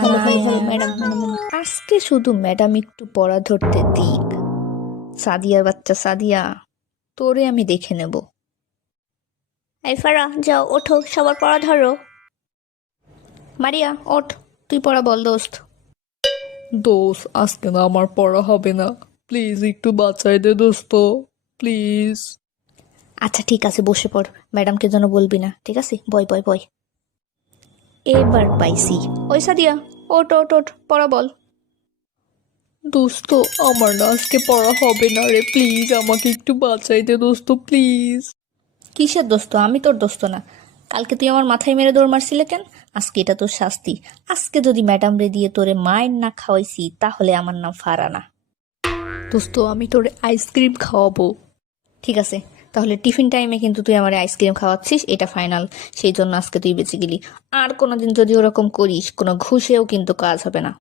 Hello hello hello madam madam, আজকে শুধু madam একটু পড়া ধরতে দিক। সাদিয়ার বাচ্চা সাদিয়া, তোরে আমি দেখে নেব। এই ফারা, যাও ওঠো, সবার পড়া ধরো। মারিয়া ওঠ, তুই পড়া বল দোস্ত। দোস্ত আজকে না আমার পড়া হবে না, প্লিজ একটু বাঁচাই দে দোস্ত, প্লিজ। আচ্ছা ঠিক আছে, বসে পড়, ম্যাডামকে যেন বলবি না, ঠিক আছে? বয় বয় বয়। এবার পাইছি। ওই সাদিয়া, ওঠ ওঠ ওঠ, পড়া বল। দোস্ত আমার না আজকে পড়া হবে না রে, প্লিজ আমাকে একটু বাঁচাই দে দোস্ত, প্লিজ। কিসের দোস্ত? আমি তোর দোস্ত না? কালকে তুই আমার মাথায় মেরে দৌড় মারছিলে কেন? আজকে এটা তোর শাস্তি। আজকে যদি ম্যাডাম রে দিয়ে তোরে মায়ের না খাওয়াইছি, তাহলে আমার নাম ফারানা। দোস্ত আমি তোরে আইসক্রিম খাওয়াবো। ঠিক আছে, তাহলে টিফিন টাইমে কিন্তু তুই আমার আইসক্রিম খাওয়াচ্ছিস, এটা ফাইনাল। সেই জন্য আজকে তুই বেঁচে গেলি। আর কোনোদিন যদি ওরকম করিস, কোনো ঘুষেও কিন্তু কাজ হবে না।